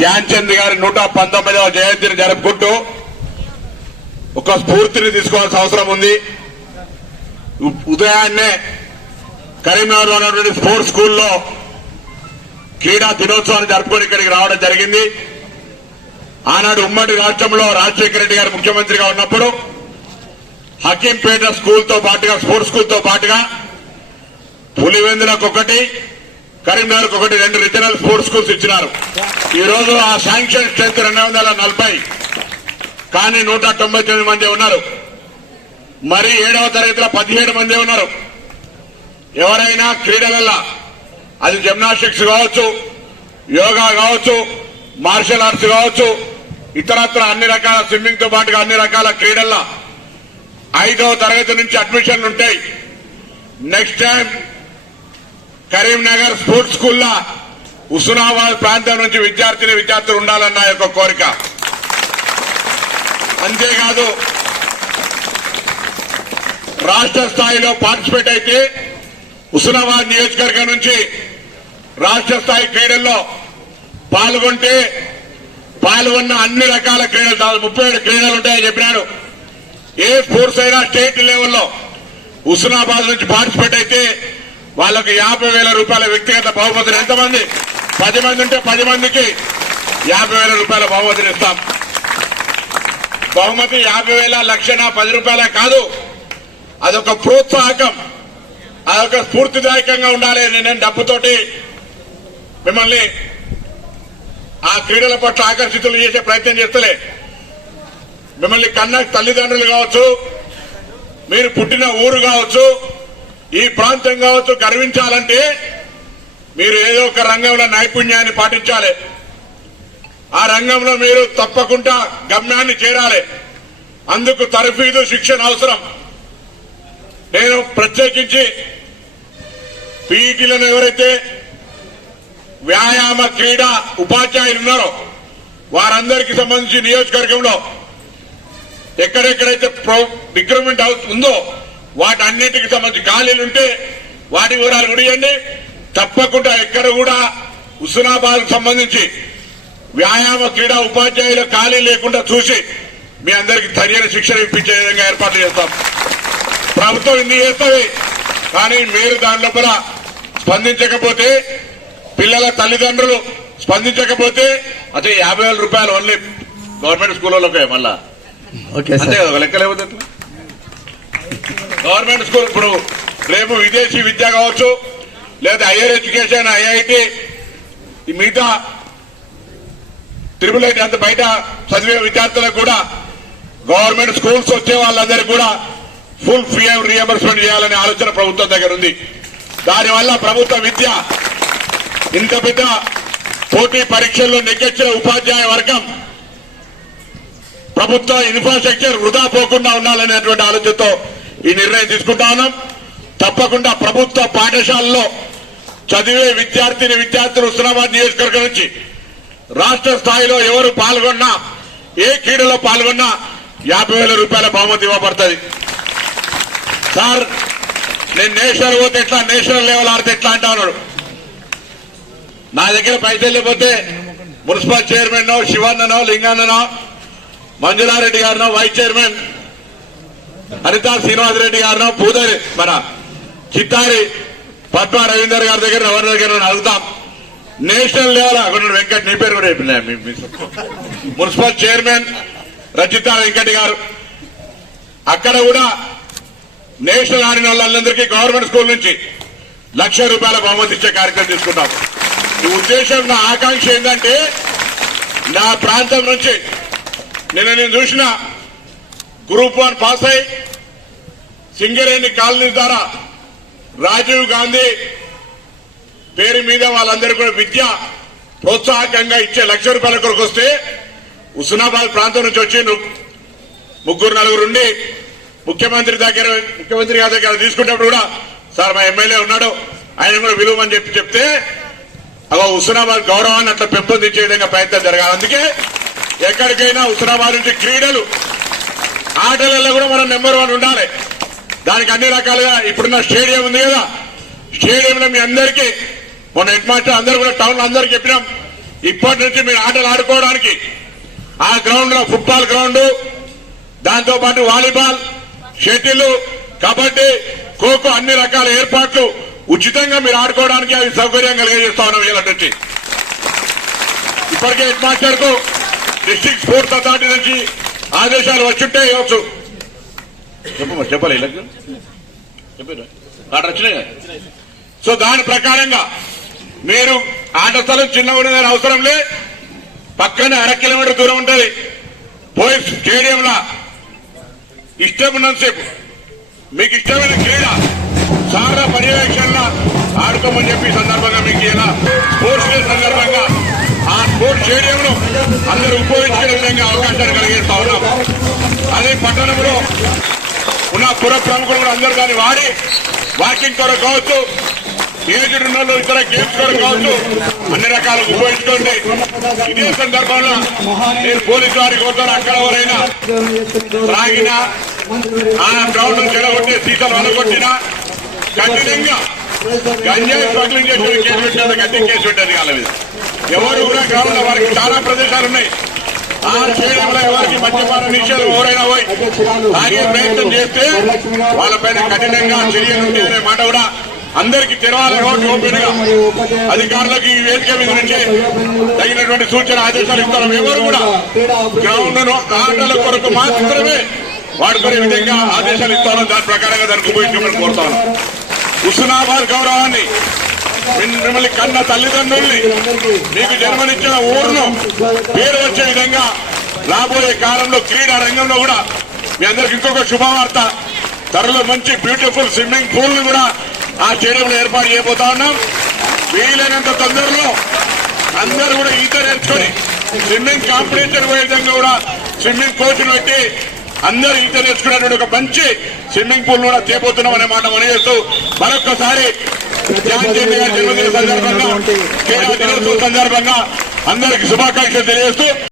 ధ్యాన్ చంద్ గారి నూట పంతొమ్మిదవ జయంతిని జరుపుకుంటూ ఒక స్ఫూర్తిని తీసుకోవాల్సిన అవసరం ఉంది. ఉదయాన్నే కరీంనగర్లో ఉన్నటువంటి స్పోర్ట్స్ స్కూల్లో క్రీడా దినోత్సవాన్ని జరుపుకొని ఇక్కడికి రావడం జరిగింది. ఆనాడు ఉమ్మడి రాష్ట్రంలో రాజశేఖర రెడ్డి గారు ముఖ్యమంత్రిగా ఉన్నప్పుడు హకీంపేట స్కూల్తో పాటుగా స్పోర్ట్స్ స్కూల్తో పాటుగా పులివెందులకు ఒకటి కరీంనగర్ ఒకటి రెండు రీజనల్ స్పోర్ట్స్ స్కూల్స్ ఇచ్చినారు. ఈ రోజు ఆ శాంక్షన్ స్ట్రెంత్ రెండు వందల నలభై. కానీ నూట తొంభై తొమ్మిది మంది ఉన్నారు. మరి ఏడవ తరగతిలో పదిహేడు మంది ఉన్నారు. ఎవరైనా క్రీడలల్లా అది జిమ్నాస్టిక్స్ కావచ్చు యోగా కావచ్చు మార్షల్ ఆర్ట్స్ కావచ్చు ఇతరత్ర అన్ని రకాల స్విమ్మింగ్తో పాటుగా అన్ని రకాల క్రీడల్లో ఐదవ తరగతి నుంచి అడ్మిషన్లు ఉంటాయి. నెక్స్ట్ టైం కరీంనగర్ స్పోర్ట్స్ స్కూల్లో హుస్నాబాద్ ప్రాంతం నుంచి విద్యార్థిని విద్యార్థులు ఉండాలన్న యొక్క కోరిక. అంతేకాదు రాష్ట్ర స్థాయిలో పార్టిసిపేట్ అయితే హుస్నాబాద్ నియోజకవర్గం నుంచి రాష్ట్ర స్థాయి క్రీడల్లో పాల్గొంటే పాల్గొన్న అన్ని రకాల క్రీడలు దాదాపు ముప్పై ఏడు క్రీడలు ఉంటాయని చెప్పినాడు. ఏ స్పోర్ట్స్ అయినా స్టేట్ లెవెల్లో హుస్నాబాద్ నుంచి పార్టిసిపేట్ అయితే వాళ్ళకు యాభై వేల రూపాయల వ్యక్తిగత బహుమతులు ఎంతమంది? పది మంది ఉంటే పది మందికి యాభై వేల రూపాయల బహుమతులు ఇస్తాం. బహుమతి యాభై వేల లక్షణ పది రూపాయల కాదు. అదొక ప్రోత్సాహకం. అదొక స్ఫూర్తిదాయకంగా ఉండాలి నేను డబ్బుతోటి మిమ్మల్ని ఆ క్రీడల పట్ల ఆకర్షితులు చేసే ప్రయత్నం చేస్తలే. మిమ్మల్ని కన్న తల్లిదండ్రులు కావచ్చు మీరు పుట్టిన ఊరు కావచ్చు ఈ ప్రాంతం కావచ్చు గర్వించాలంటే మీరు ఏదో ఒక రంగంలో నైపుణ్యాన్ని పాటించాలి. ఆ రంగంలో మీరు తప్పకుండా గమ్యాన్ని చేరాలి. అందుకు తరఫీదు శిక్షణ అవసరం. నేను ప్రత్యేకించి పీఈటీలను ఎవరైతే వ్యాయామ క్రీడా ఉపాధ్యాయులు ఉన్నారో వారందరికీ సంబంధించి నియోజకవర్గంలో ఎక్కడెక్కడైతే రిక్రూట్మెంట్ ఉందో వాటన్నిటికి సంబంధించి ఖాళీలు ఉంటే వాటి వివరాలు కూడా తప్పకుండా ఎక్కడ కూడా హుస్నాబాద్ సంబంధించి వ్యాయామ క్రీడా ఉపాధ్యాయుల ఖాళీ లేకుండా చూసి మీ అందరికి సరైన శిక్షణ ఇప్పించే విధంగా ఏర్పాట్లు చేస్తాం. ప్రభుత్వం ఇన్ని చేస్తుంది కానీ మీరు దాని లోపల స్పందించకపోతే పిల్లల తల్లిదండ్రులు స్పందించకపోతే అదే యాభై వేల రూపాయలు ఓన్లీ గవర్నమెంట్ స్కూళ్ళలోకే మళ్ళా. ఓకే అంతే కదా లెక్క లేకపోతే ఎట్లా? గవర్నమెంట్ స్కూల్ ఇప్పుడు రేపు విదేశీ విద్య కావచ్చు లేదా హైయర్ ఎడ్యుకేషన్ ఐఐటి మిగతా త్రిపుల్ ఐటీ అంత బయట చదివే విద్యార్థులకు కూడా గవర్నమెంట్ స్కూల్స్ వచ్చే వాళ్ళందరికీ కూడా ఫుల్ ఫ్రీ రియంబర్స్మెంట్ చేయాలనే ఆలోచన ప్రభుత్వం దగ్గర ఉంది. దానివల్ల ప్రభుత్వ విద్య ఇంత పెద్ద పోటీ పరీక్షల్లో నెగ్గొచ్చిన ఉపాధ్యాయ వర్గం ప్రభుత్వ ఇన్ఫ్రాస్ట్రక్చర్ వృధా పోకుండా ఉండాలనేటువంటి ఆలోచనతో ఈ నిర్ణయం తీసుకుంటా ఉన్నాం. తప్పకుండా ప్రభుత్వ పాఠశాలలో చదివే విద్యార్థిని విద్యార్థులు హుస్నాబాద్ నియోజకవర్గం నుంచి రాష్ట్ర స్థాయిలో ఎవరు పాల్గొన్నా ఏ క్రీడలో పాల్గొన్నా యాభై వేల రూపాయల బహుమతి ఇవ్వబడుతుంది. సార్ నేను నేషనల్ పోతే ఎట్లా నేషనల్ లెవెల్ ఆడితే ఎట్లా అంటా ఉన్నాడు. నా దగ్గర పైసలు లేకపోతే మున్సిపల్ చైర్మన్ శివన్ననో లింగన్ననో మంజులారెడ్డి గారినో వైస్ చైర్మన్ హరిత శ్రీనివాస్ రెడ్డి గారు పూదరి మన చిత్తారి పద్మ రవీందర్ గారి దగ్గర ఎవరి దగ్గర అడుగుతాం. నేషనల్ లెవెల్ అక్కడ వెంకట్ నీ పేరు కూడా మున్సిపల్ చైర్మన్ రచిత వెంకట్ గారు. అక్కడ కూడా నేషనల్ ఆడిన వాళ్ళందరికీ గవర్నమెంట్ స్కూల్ నుంచి లక్ష రూపాయల బహుమతి ఇచ్చే కార్యక్రమం తీసుకుంటాం ఈ ఉద్దేశం నా ఆకాంక్ష ఏంటంటే నా ప్రాంతం నుంచి నిన్న నేను చూసిన గ్రూప్ వన్ పాస్ అయి సింగరేణి కాలనీ ద్వారా రాజీవ్ గాంధీ పేరు మీద వాళ్ళందరూ కూడా విద్య ప్రోత్సాహకంగా ఇచ్చే లక్ష రూపాయల కొరకు వస్తే హుస్నాబాద్ ప్రాంతం నుంచి వచ్చి ముగ్గురు నలుగురుండి ముఖ్యమంత్రి దగ్గర ముఖ్యమంత్రి గారి దగ్గర తీసుకున్నప్పుడు కూడా సార్ మా ఎమ్మెల్యే ఉన్నాడు. ఆయన కూడా విలువమని చెప్పి చెప్తే అలా హుస్నాబాద్ గౌరవాన్ని అట్లా పెంపొందించే విధంగా ప్రయత్నం జరగాలి. అందుకే ఎక్కడికైనా హుస్నాబాద్ నుంచి క్రీడలు ఆటలలో కూడా మనం నెంబర్ వన్ ఉండాలి. దానికి అన్ని రకాలుగా ఇప్పుడున్న స్టేడియం ఉంది కదా. స్టేడియంలో మీ అందరికీ మొన్న హెడ్ మాస్టర్ అందరూ కూడా టౌన్ అందరికి చెప్పినాం ఇప్పటి నుంచి మీరు ఆటలు ఆడుకోవడానికి. ఆ గ్రౌండ్లో ఫుట్బాల్ గ్రౌండ్ దాంతో పాటు వాలీబాల్ షటిల్ కబడ్డీ ఖోఖో అన్ని రకాల ఏర్పాట్లు ఉచితంగా మీరు ఆడుకోవడానికి అవి సౌకర్యం కలిగజేస్తా ఉన్నాం వీళ్ళ నుంచి. ఇప్పటికే హెడ్ మాస్టర్కు డిస్టిక్ స్పోర్ట్స్ అథారిటీ నుంచి ఆదేశాలు వచ్చుంటే ఇవ్వచ్చు. చెప్పమ్మా చెప్పాలి చెప్పారు. వచ్చినాయి సో దాని ప్రకారంగా మీరు ఆట స్థలం చిన్నగా ఉండదని అవసరం లే. పక్కనే అర కిలోమీటర్ దూరం ఉంటుంది. పోయి స్టేడియంలో ఇష్టం ఉన్నంతసేపు. మీకు ఇష్టమైన క్రీడ సార పర్యవేక్షణ ఆడుకోమని చెప్పి సందర్భంగా మీకు ఇలా స్పోర్ట్స్ డే సందర్భంగా ఆ స్పోర్ట్స్ స్టేడియంను అందరూ ఉపయోగించుకునే విధంగా అవకాశాన్ని కలిగిస్తా ఉన్నాం అదే పట్టణంలో ఉన్న పుర ప్రముఖులు కూడా అందరూ దాన్ని వాడి వాకింగ్ కొరకు కావచ్చు ఏజ్డ్ ఉన్న ఇతర గేమ్స్ కొరకు కావచ్చు అన్ని రకాలు ఉపయోగించుకోండి. ఇదే సందర్భంలో నేను పోలీసు వారికి కోరుతాను అక్కడ ఎవరైనా త్రాగినా ఆ గ్రౌండ్ చెడగొట్టి సీతలు అనగొట్టినా కఠినంగా గంజాయి స్మగ్లింగ్ చేసిన కేసు పెట్టారు గట్టి కేసు పెట్టారు కాలేదు ఎవరు కూడా గ్రౌండ్ వారికి చాలా ప్రదేశాలు ఉన్నాయి. ఆ చేయడంలో ఎవరికి మద్యపాన నిషేధం ఎవరైనా పోయి తాగే ప్రయత్నం చేస్తే వాళ్ళపైన కఠినంగా చర్యలు ఉంటాయనే మాట కూడా అందరికి తెరవాలి రోడ్డు ఓపెన్గా అధికారులకు ఈ వేదిక మీద నుంచి తగినటువంటి సూచన ఆదేశాలు ఇస్తారు ఎవరు కూడా గ్రౌండ్ ఆటల కొరకు మాత్రమే వాడుకునే విధంగా ఆదేశాలు ఇస్తాను దాని ప్రకారంగా దానికి ఉపయోగించమని కోరుతాను హుస్నాబాద్ గౌరవాన్ని మిమ్మల్ని కన్న తల్లిదండ్రుల్ని మీకు జన్మనిచ్చిన ఊరును పేరు వచ్చే విధంగా రాబోయే కాలంలో క్రీడా రంగంలో కూడా మీ అందరికి ఇంకొక శుభవార్త. త్వరలో మంచి బ్యూటిఫుల్ స్విమ్మింగ్ పూల్ని కూడా ఆ స్టేడియంలో ఏర్పాటు చేయబోతా ఉన్నాం. వీలైనంత తొందరలో అందరూ కూడా ఈత నేర్చుకొని స్విమ్మింగ్ కాంపిటీషన్ పోయే విధంగా కూడా స్విమ్మింగ్ కోచ్ పెట్టి అందరూ ఈత నేర్చుకునేటువంటి ఒక మంచి స్విమ్మింగ్ పూల్ కూడా చేయబోతున్నాం అనే మాట మనం చేస్తూ మరొక్కసారి జన్మదిన సందర్భంగా దినోత్సవం సందర్భంగా అందరికి శుభాకాంక్షలు తెలియజేస్తూ